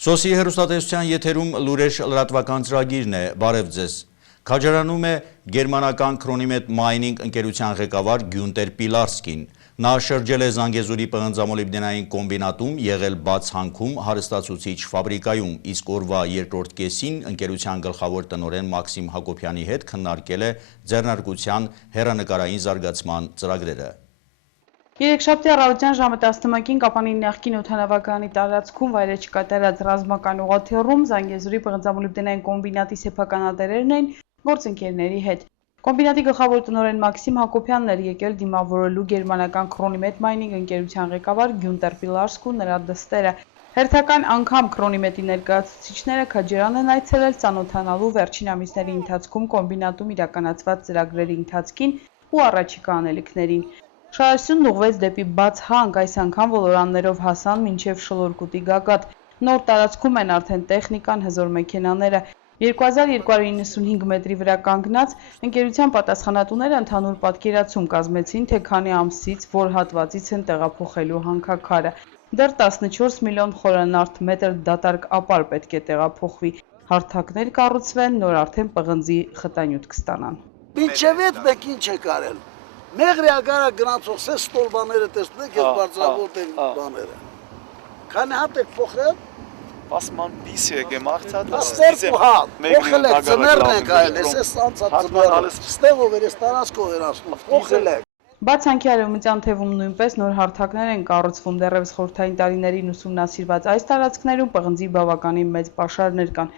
Սոսի հեռուստատեսության եթերում լուրեր լրատվական ծրագիրն է, բարև ձեզ։ Քաջարանում է գերմանական Քրոնիմետ Մայնինգ ընկերության ղեկավար Գյունտեր Պիլարսկին։ Նա շրջել է Զանգեզուրի պղնձամոլիբդենային կոմբինատում, եղել բաց հանքում հարստացուցիչ ֆաբրիկայում, իսկ օրվա երկրորդ կեսին ընկերության գլխավոր տնօրեն Մաքսիմ Հակոբյանի հետ քննարկել է ձեռնարկության հեռանկարային զարգացման ծրագրերը։ Երեքշաբթի առավոտյան ժամը 11-ին Կապանի նախկին օդանավակայանի տարածքում վայրէջք կատարած ռազմական ուղղաթիռում Զանգեզուրի պղնձամոլիբդենային կոմբինատի սեփականատերերն էին գործընկերների հետ։ Կոմբինատի գլխավոր տնօրեն Մաքսիմ Հակոբյանն էր եկել դիմավորելու գերմանական Քրոնիմետ Մայնինգ ընկերության ղեկավար Գյունտեր Պիլարսկու նրա դստերը։ Հերթական անգամ Քրոնիմետի ներկայացուցիչները Քաջարան են այցելել ծանոթանալու վերջին ամիսների ընթացքում կոմբինատում իրականացված ծրագրերի ընթացքին ու առաջիկա անելիքներին։ Շարասյունն ուղղվեց դեպի բաց հանք, այս անգամ ոլորաններով հասան մինչև Շլորկուտի գագաթ։ Նոր տարածքում են արդեն տեխնիկան, հզոր մեքենաները։ 2295 մետրի վրա կանգնած ընկերության պատասխանատուները ընդհանուր պատկերացում կազմեցին, թե քանի ամսից որ հատվածից են տեղափոխելու հանքաքարը։ Դեռ 14 միլիոն խորանարդ մետր դատարկ ապար պետք է տեղափոխվի։ Հարթակներ կառուցվեն, նոր արդեն պղնձի խտանյութ կստանան։ Մինչև այդ մեկ ինչ է կարել։ Մեղրի ագարա գնացող սես ստոլբաները տեսնեք, ես բարձրավոր են բաները։ Քանի հատ եք փոխել? Was man bisher gemacht hat, das ist diese փոխել եք, ծմերն եք այլ, ես անցած ծմերը, ստեղով էր, ես տարածքով էր ասնում, փոխել եք։ Բաց հանքի արևմտյան թևում նույնպես նոր հարթակներ են կառուցվում, դեռևս խորհրդային տարիներին ուսումնասիրված այս տարածքներում պղնձի բավականին մեծ պաշարներ կան։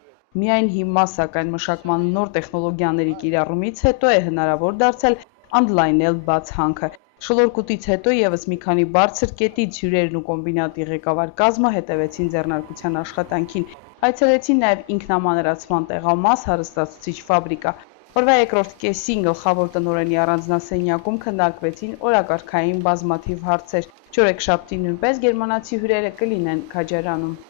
Միայն հիմա, սակայն մշակման նոր տեխնոլոգիաների կիրառումից հետո է հնարավոր դարձել ընդլայնել բաց հանքը։ Շլորկուտից հետո եւս մի քանի բարձր կետից հյուրերն ու կոմբինատի ղեկավար կազմը հետևեցին ձեռնարկության աշխատանքին, այցելեցին նաեւ ինքնամանրացման տեղամաս, հարստացուցիչ ֆաբրիկա։ Օրվա երկրորդ կեսին գլխավոր տնօրենի առանձնասենյակում քննարկվեցին օրակարգային բազմաթիվ հարցեր։ Չորեքշաբթի նույնպես գերմանացի հյուրերը կլինեն Քաջարանում։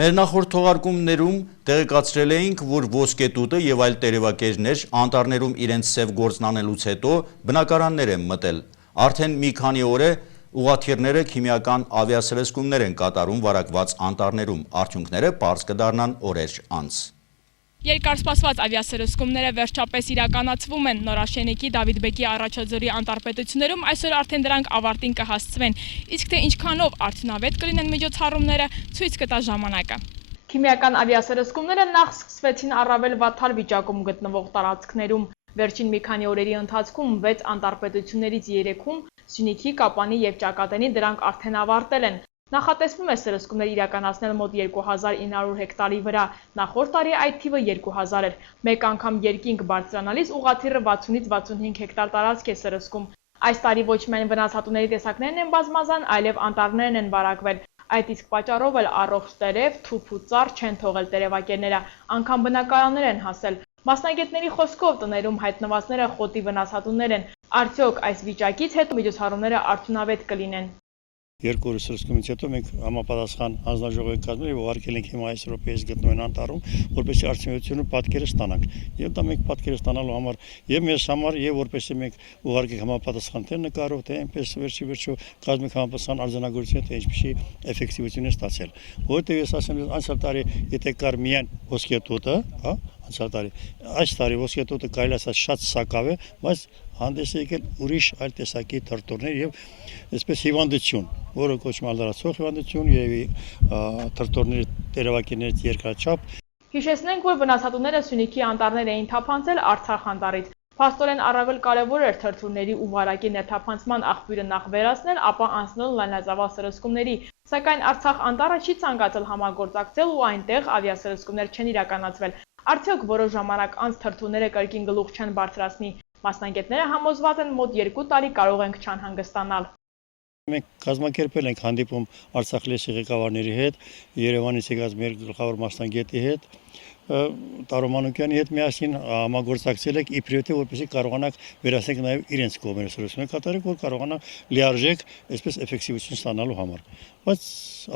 Մեր նախորդ թողարկումներում տեղեկացրել էինք, որ ոսկետուտը եւ այլ տերևակերներ անտառներում իրենց սև գործն անելուց հետո բնակարաններ են մտել։ Արդեն մի քանի օր է ուղղաթիռները քիմիական ավիասրսկումներ են կատարում վարակված անտառներում, արդյունքները պարզ կդառնան օրեր անց։ Երկարսպասված ավիասրսկումները վերջապես իրականացվում են Նորաշենիքի Դավիթ Բեկի առաջաձորի անտառպետություններում, այսօր արդեն դրանք ավարտին կհասցվեն, իսկ թե ինչքանով արդյունավետ կլինեն միջոցառումները, ցույց կտա ժամանակը։ Քիմիական ավիասրսկումները նախ սկսվեցին առավել վատթար վիճակում գտնվող տարածքներում։ Վերջին մի քանի օրերի ընթացքում 6 անտառպետություններից 3-ում Սյունիքի, Կապանի եւ Ճակատենի դրանք արդեն ավարտել են։ Նախատեսվում է սրսկումներ իրականացնել մոտ 2900 հեկտարի վրա, նախորդ տարի այդ թիվը 2000 էր։ Մեկ անգամ երկինք բարձրանալիս ուղղաթիռը 60-ից 65 հեկտար տարածք է սրսկում։ Այս տարի ոչ միայն վնասատուների տեսակներն են բազմազան, այլև անտառներն են վարակվել։ Այդ իսկ պատճառով էլ առողջ տերև, թուփ ու ծառ չեն թողել տերևակերները, անգամ բնակարաններ են հասել։ Մասնագետների խոսքով տներում հայտնվածները խոտի վնասատուներ են։ Արդյոք այս վիճակից հետո միջոցառումները արդյունավետ կլինեն։ Երկու օրը սրսկումից հետո մենք համապատասխան հանձնաժողով ենք կազմել եւ ուղարկել ենք հիմա այս րոպեից գտնվեն անտառում, որպեսզի արդյունավետությունը պատկերը ստանանք։ Եվ դա մենք պատկերը ստանալու համար եւ մեզ համար եւ որպեսզի մենք ուղարկենք համապատասխան թե նկարով, թե այնպես վերջի կազմենք համապատասխան արձանագրություն, թե ինչպիսի էֆեկտիվություն է ստացել։ Որովհետեւ ես ասեմ, անցյալ տարի եթե կար միայն ոսկետուտը, հա, անցյալ տարի, այս տարի ոսկետուտը կարելի ասած շատ սակավ է, բայց հանդես է եկել ուրիշ այլ տեսակի թրթուրներ եւ այսպես հիվանդություն, որը կոչվում է լարացող հիվանդություն եւ թրթուրների տերևակերներից երկրաչափ։ Հիշեցնենք, որ վնասատուները Սյունիքի անտառներ էին թափանցել Արցախ անտառից։ Փաստորեն առավել կարևոր էր թրթուրների ու վարակի ներթափանցման աղբյուրը նախ վերացնել, ապա անցնել լայնածավալ սրսկումների։ Սակայն Արցախ անտառը չի ցանկացել համագործակցել ու այնտեղ ավիասրսկումներ չեն իրականացվել։ Արդյոք որոշ ժամանակ անց թրթուրները կրկին գլուխ չեն բարձրացնի։ Մասնագետները համոզված են մոտ 2 տարի կարող ենք չանհանգստանալ։ Մենք կազմակերպել ենք հանդիպում Արցախ լեզվի ղեկավարների հետ, Երևանից եկած մեր գլխավոր մասնագետի հետ, Տարո Մանուկյանի հետ միասին համագործակցել ենք իբրև թե որպեսզի կարողանանք վերացնել նաև իրենց կողմերը սրսկումներ կատարել, որ կարողանան լիարժեք այսպես էֆեկտիվություն ստանալու համար։ Բայց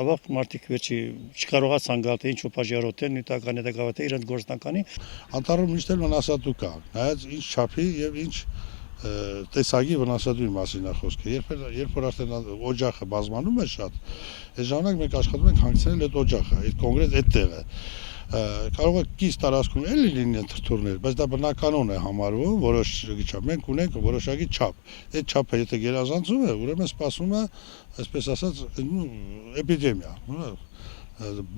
ավաղ մարդիկ վերջի չկարողացան գալ թե ինչու պատճառով թե նյութական հետագավա թե իրենց գործնականի անտառում միշտ էլ վնասատու կա, նայած ինչ չափի եւ ինչ տեսակի վնասատուի մասին է խոսքը։ Երբ որ արդեն օջախը բազմանում է շատ, այս ժամանակ մենք աշխատում ենք հանգցնել այդ օջախը, այդ կոնկրետ այդ տեղը։ Կարող է կից տարածքում էլի լինեն թրթուրներ, բայց դա բնականon է համարվում, որոշակի չափ։ Մենք ունենք որոշակի չափ։ Այդ չափը եթե գերազանցում է, ուրեմն սպասում է, այսպես ասած, էպիդեմիա,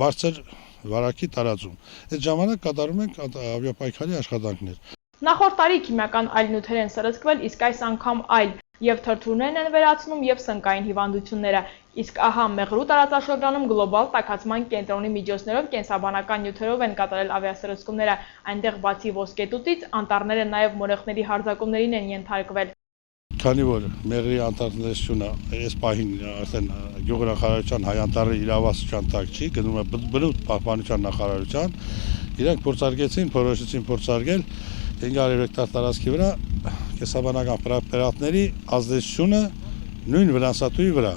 բարձր վարակի տարածում։ Այդ ժամանակ կատարում ենք ավիապայքարի աշխատանքներ։ Նախորդ տարի քիմիական այլ նյութեր են սրսկվել, իսկ այս անգամ այլ եւ թրթուրներն են վերացնում եւ սնկային հիվանդությունները։ Իսկ ահա Մեղրու տարածաշրջանում գլոբալ տաքացման կենտրոնի միջոցներով կենսաբանական նյութերով են կատարել ավիասրսկումները։ Այնտեղ բացի ոսկետուտից անտառները նաեւ մորեխների հարձակումներին են ենթարկվել։ Քանի որ Մեղրի անտառտնտեսությունը այս պահին արդեն գյուղնախարարության հայ անտառի իրավասության տակ չի, գնում է բնութ պահպանության նախարարության, իրանք փորձարկեցին, որոշեցին փորձարկել 500 հեկտար տարածքի վրա կենսաբանական պրեպարատների ազդեցությունը նույն վնասատուի վրա։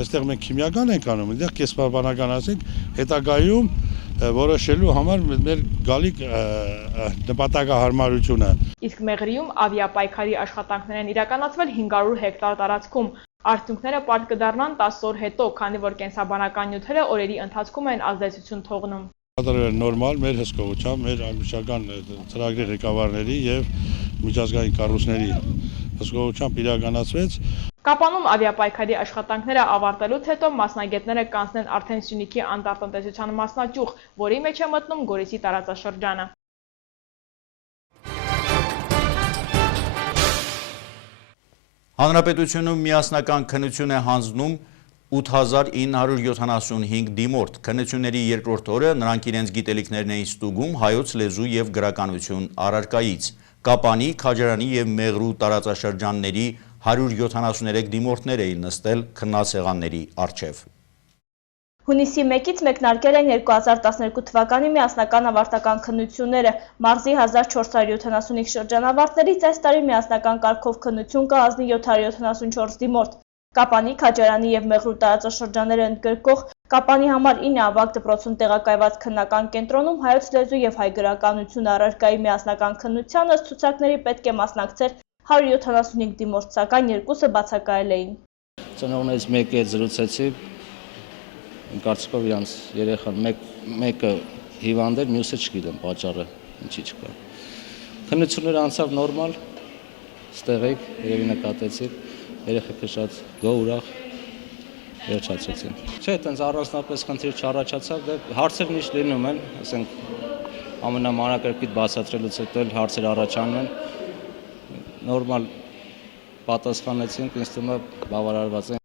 Այստեղ մենք քիմիական ենք անում, այնտեղ կենսաբանական ասենք հետագայում որոշելու համար մեր գալիք նպատակահարմարությունը։ Իսկ Մեղրիում ավիապայքարի աշխատանքներ են իրականացվել 500 հեկտար տարածքում։ Արդյունքները պարզ կդառնան 10 օր հետո, քանի որ կենսաբանական նյութերը օրերի ընթացքում են ազդեցություն թողնում։ Կատարվել նորմալ մեր հսկողությամբ, մեր անմիջական ծրագրի ղեկավարների եւ միջազգային կառույցների հսկողությամբ իրականացվեց։ Կապանում ավիապայքարի աշխատանքները ավարտելուց հետո մասնագետները կանցնեն արդեն Սյունիքի անտառտնտեսության մասնաճյուղ, որի մեջ է մտնում Գորիսի տարածաշրջանը։ Հանրապետությունում միասնական քննություն է հանձնում 8975 դիմորդ։ Քննությունների երկրորդ օրը նրանք իրենց գիտելիքներն էին ստուգում հայոց լեզու և գրականություն առարկայից։ Կապանի, Քաջարանի և Մեղրու տարածաշրջանների 173 դիմորդներ էին նստել քննասեղանների առջև։ Հունիսի 1-ից մեկնարկել են 2012 թվականի միասնական ավարտական քննությունները։ Մարզի 1475 շրջանավարտներից այս տարի միասնական կարգով քննություն կհանձնի 774 դիմորդ։ Կապանի, Քաջարանի և Մեղրու տարածաշրջանները ընդգրկող Կապանի համար 9 ավագ դպրոցում տեղակայված քննական կենտրոնում հայոց լեզու և հայ գրականություն առարկայի միասնական քննության ըստ ցուցակների պետք է մասնակցեր 175 դիմորդ, սակայն երկուսը բացակայել էին։ Ծնողներից մեկի հետ զրուցեցի, կարծիքով իրանց երեխան մեկը հիվանդ էր, մյուսը չգիտեմ պատճառը ինչի չկա։ Քննությունները անցավ նորմալ, ստեղեք, երևի նկատեցիք, երեխեքը շատ գոհ վերջացրեցին։ Չէ, այտենց առանձնապես խնդիր չառաջացավ, դե հարցերն ինչ լինում են, ասենք ամենամանրակրկիտ բացատրելուց հետո էլ հարցեր առաջանում են, նորմալ պատասխանեցինք, ինձ թվում է բավարարված են։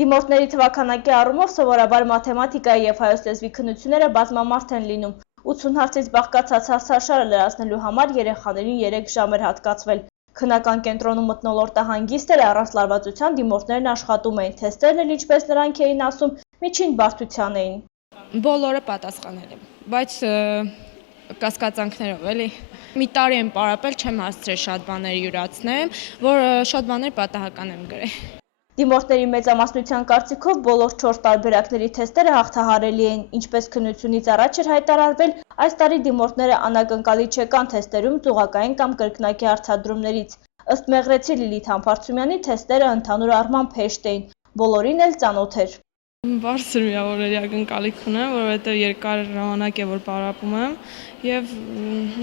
Դիմորդների թվաքանակի առումով սովորաբար մաթեմատիկայի և հայոց լեզվի քննությունները բազմամարդ են լինում։ 80 հարցից բաղկացած հարցաշարը լրացնելու համար երեխաներին 3 ժամ էր հատկացվել։ Քննական կենտրոնում մթնոլորտը հանգիստ էր, առանց լարվածության դիմորդներն աշխատում էին, թեստերն էլ, ինչպես նրանք էին ասում, միջին բարդության էին։ Բոլորը պատասխանել եմ, բայց կասկածանքներով էլի։ Մի տարի եմ պարապել, չեմ հասցրել շատ բաներ յուրացնեմ, որ շատ բաներ պատահական եմ գրել։ Դիմորդների մեծամասնության կարծիքով բոլոր 4 տարբերակների թեստերը հաղթահարելի էին, ինչպես քննությունից առաջ էր հայտարարվել, այս տարի դիմորդները անակնկալի չեկան թեստերում ծուղակային կամ կրկնակի հարցադրումներից։ Ըստ Մեղրեցի Լիլիթ Համբարձումյանի թեստերը ընդհանուր առմամբ հեշտ էին, բոլորին էլ ծանոթ էր։ Բարձր միավորների ակնկալիք ունեմ, որովհետև երկար ժամանակ է որ պարապում եմ եւ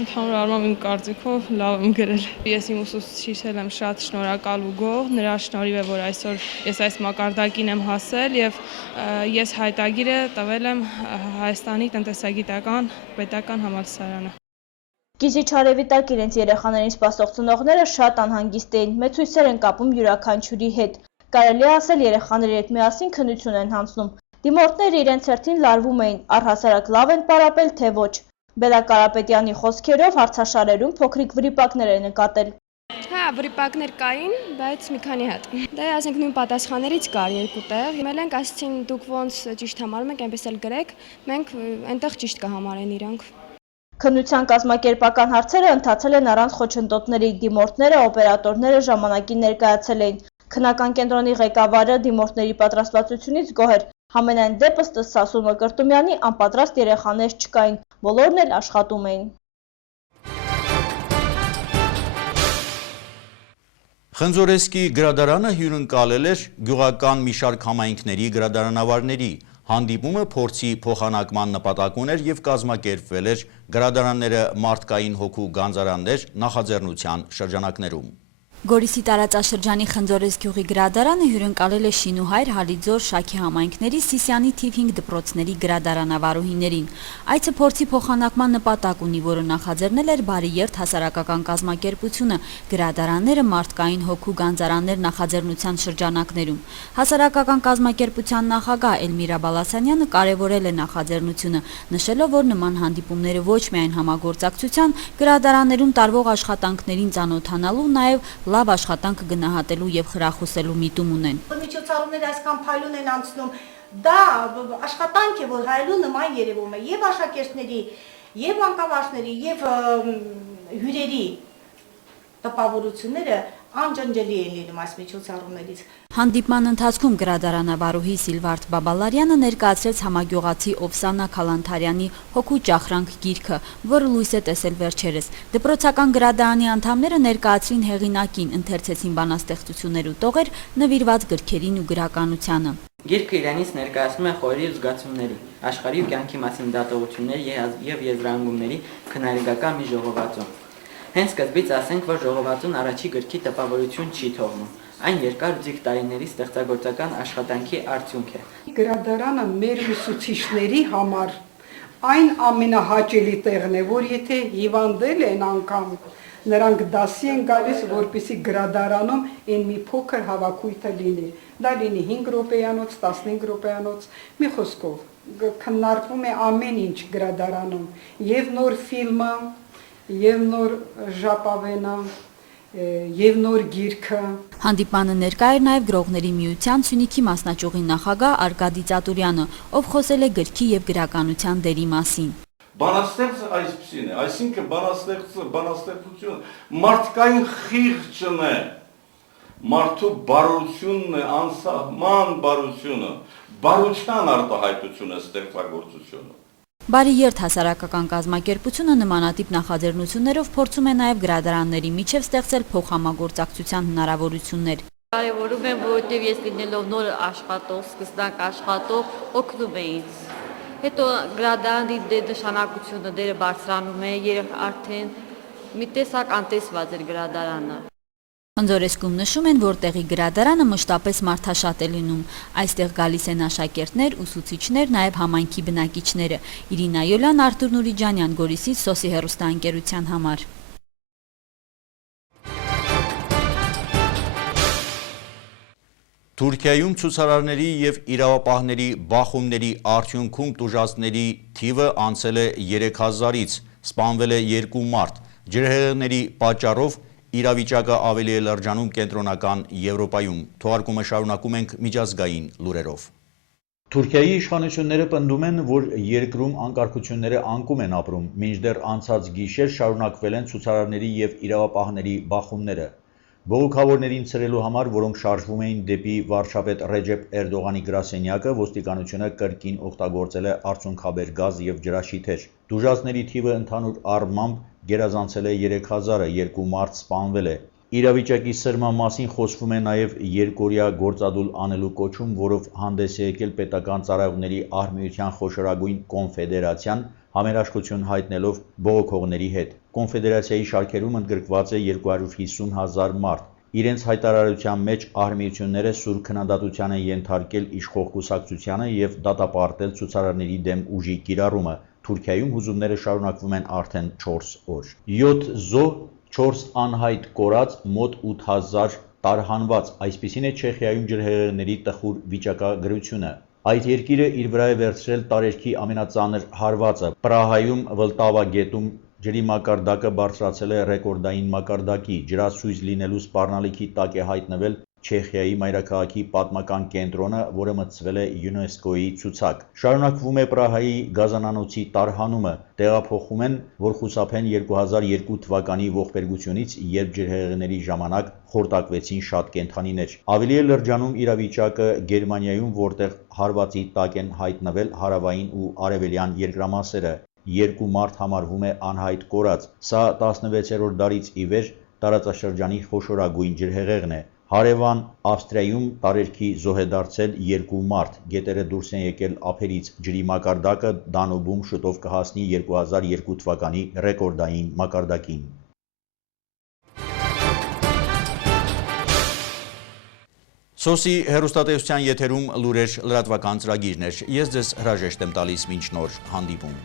ընդհանուր առմամբ իմ կարծիքով լավ եմ գրել։ Ես իմ ուսուցիչից եմ շատ շնորհակալ ու գոհ, նրա շնորհիվ է որ այսօր ես այս մակարդակին եմ հասել եւ ես հայտագիրը տվել եմ Հայաստանի տնտեսագիտական պետական համալսարանը։ Գիժի Չարևի տակ իրենց երեխաներին սպասող ծնողները շատ անհանգիստ էին, մեծ հույսեր են կապում յուրաքանչյուրի հետ։ Կարելի է ասել երեխաների հետ միասին քննություն են հանձնում։ Դիմորդները իրենց հերթին լարվում էին, առհասարակ լավ են պարապել, թե ոչ։ Բելա Կարապետյանի խոսքերով հարցաշարերում փոքրիկ վրիպակներ են նկատել։ Հա, վրիպակներ կային, բայց մի քանի հատ։ Դե ասենք նույն պատասխաններից կար 2 տեղ։ Հիմա ենք ասեցին դուք ոնց ճիշտ համարում եք, այնպես էլ գրեք, մենք այնտեղ ճիշտ կհամարեն իրանք։ Քննության կազմակերպական հարցերը ընթացել են առանց խոչընդոտների, դիմորդները, օպերատորները ժամանակին ներկայացել էին։ Քննական կենտրոնի ղեկավարը դիմորդների պատրաստվածությունից գոհ էր։ Համենայն դեպս ըստ Սասուն Մկրտումյանի անպատրաստ երեխաներ չկային, բոլորն էլ աշխատում էին։ Խնձորեսկի գրադարանը հյուրընկալել էր գյուղական մի շարք համայնքների գրադարանավարների։ Հանդիպումը փորձի փոխանակման նպատակ ուներ եւ կազմակերպվել էր գրադարանները մարդկային հոգու գանձարաններ նախաձեռնության շրջանակներում։ Գորիսի տարածաշրջանի Խնձորես գյուղի գրադարանը հյուրընկալել է Շինուհայր, Հալիձոր, Շաքի համայնքների Սիսյանի թիվ 5 դպրոցների գրադարանավարուհիներին։ Այցը փորձի փոխանակման նպատակ ունի, որը նախաձեռնել էր Բարիերթ հասարակական կազմակերպությունը գրադարանները մարդկային հոգու գանձարաններ նախաձեռնության շրջանակներում։ Հասարակական կազմակերպության նախագահ Էլմիրա Բալասանյանը կարևորել է նախաձեռնությունը, նշելով, որ նման հանդիպումները ոչ միայն համագործակցության, գրադարաններում տարվող աշխատանքներին ծանոթանալու, նաև լավ աշխատանք գնահատելու եւ խրախուսելու միտում ունեն։ Միջոցառումները այսքան փայլուն են անցնում, դա աշխատանք է, որ հայելու նման երևում է եւ աշակերտների, եւ մանկավարժների, եւ հյուրերի տպավորությունները անջնջելի են լինում այս միջոցառումներից։ Հանդիպման ընթացքում գրադարանավարուհի Սիլվարդ Բաբալարյանը ներկայացրեց համագյուղացի Օվսանա Քալանթարյանի «Հոգու ճախրանք» գիրքը, որը լույս է տեսել վերջերս։ Դպրոցական գրադարանի անդամները ներկայացրին հեղինակին, ընթերցեցին բանաստեղծություններ ու տողեր, նվիրված գրքերին ու գրականությանը։ Գիրքը իրենից ներկայացնում է խորհերի ու զգացումների, աշխարհի ու կյանքի մասին դատողությունների եւ եզրահանգումների քննարկական մի ժողովածու։ Հենց սկզբից ասենք, որ ժողովածուն առաջի գրքի տպավորություն չի թողնում։ Այն երկար ու ձիգ տարիների ստեղծագործական աշխատանքի արդյունք է։ Գրադարանը մեր ուսուցիչների համար այն ամենահաճելի տեղն է, որ եթե հիվանդել են անգամ, նրանք դասի են գալիս, որպեսզի գրադարանում այն մի փոքր հավաքույթը լինի։ Դա լինի 5 րոպեյանոց, 15 րոպեյանոց, մի խոսքով քննարկվում է ամեն ինչ գրադարանում, եւ նոր ֆիլմը, եւ նոր ժապավենը, եւ նոր գիրքը։ Հանդիպանը ներկա էր նաև Գրողների միության Սյունիքի մասնաճյուղի նախագահ Արկադի Ծատուրյանը, ով խոսել է գրքի եւ գրականության դերի մասին։ Բանաստեղծը այսպեսին է, այսինքն բանաստեղծությունը մարդկային խիղճն է, մարդու բարությունն է, անսահման բարությունը, բարության արտահայտությունը ստեղծագործությունը։ Բարիերթ հասարակական կազմակերպությունը նմանատիպ նախաձեռնություններով փորձում է նաև գրադարանների միջև ստեղծել փոխհամագործակցության հնարավորություններ։ Կարևորում եմ, որովհետև ես լինելով նոր աշխատող, սկսնակ աշխատող, օգնում է ինձ։ Հետո գրադարանի նշանակությունը դերը բարձրանում է, երբ արդեն մի տեսակ անտեսված էր գրադարանը։ Խնձորեսկում նշում են, որ տեղի գրադարանը մշտապես մարդաշատ է լինում։ Այստեղ գալիս են աշակերտներ, ուսուցիչներ, նաև համայնքի բնակիչները։ Իրինա Յոլյան, Արթուր Նուրիջանյան, Գորիսից Սոսի հեռուստաընկերության համար։ Թուրքիայում ցուցարարների եւ իրավապահների բախումների արդյունքում տուժածների թիվը անցել է 3000-ից, սպանվել է 2 մարդ։ Ջրհեղեղների պատճառով իրավիճակը ավելի է լրջանում կենտրոնական Եվրոպայում։ Թողարկումը շարունակում ենք միջազգային լուրերով։ Թուրքիայի իշխանությունները պնդում են, որ երկրում անկարգությունները անկում են ապրում, մինչդեռ անցած գիշեր շարունակվել են ցուցարարների եւ իրավապահների բախումները։ Բողոքավորներին ցրելու համար, որոնք շարժվում էին դեպի վարչապետ Ռեջեփ Էրդողանի գրասենյակը, ոստիկանությունը կրկին օգտագործել է արցունքաբեր գազ եւ ջրաշիթեր։ Տուժածների թիվը ընդհանուր առմամբ գերազանցել է 3000-ը, 2 մարդ սպանվել է։ Իրավիճակի սրման մասին խոսվում է նաև երկօրյա գործադուլ անելու կոչում, որով հանդես է եկել պետական ծառայողների արհմիության խոշորագույն կոնֆեդերացիան, համերաշխություն հայտնելով բողոքողների հետ։ Կոնֆեդերացիայի շարքերում ընդգրկված է 250,000 մարդ։ Իրենց հայտարարության մեջ արհմիությունները սուր քննադատության են ենթարկել իշխող կուսակցությանը եւ դատապարտել ցուցարարների դեմ ուժի կիրառումը։ Թուրքիայում հուզումները շարունակվում են արդեն 4 օր։ 7 զոհ, 4 անհայտ կորած, մոտ 8000 տարհանված, այսպիսին է Չեխիայում ջրհեղեղների տխուր վիճակագրությունը։ Այդ երկիրը իր վրա է վերցրել տարերքի ամենածանր հարվածը։ Պրահայում Վլտավա գետում ջրի մակարդակը բարձրացել է ռեկորդային մակարդակի, ջրասույզ լինելու սպառնալիքի տակ է հայտնվել Չեխիայի մայրաքաղաքի պատմական կենտրոնը, որը մտցվել է ՅՈՒՆԵՍԿՕ-ի ցուցակ։ Շարունակվում է Պրահայի գազանանոցի տարհանումը, տեղափոխում են, որ խուսափեն 2002 թվականի ողբերգությունից, երբ ջրհեղեղների ժամանակ խորտակվեցին շատ կենդանիներ։ Ավելի է լրջանում իրավիճակը Գերմանիայում, որտեղ հարվածի տակ են հայտնվել հարավային ու արևելյան երկրամասերը։ 2 մարդ համարվում է անհայտ կորած։ Սա 16-րդ դարից ի վեր տարածաշրջանի խոշորագույն ջրհեղեղն է։ Հարևան Ավստրիայում տարերքի զոհ է դարձել 2 մարդ, գետերը դուրս են եկել ափերից, ջրի մակարդակը Դանուբում շուտով կհասնի 2002 թվականի ռեկորդային մակարդակին։ Սոսի հեռուստատեսության եթերում լուրեր լրատվական ծրագիրն էր։ Ես ձեզ հրաժեշտ եմ տալիս մինչ նոր հանդիպում։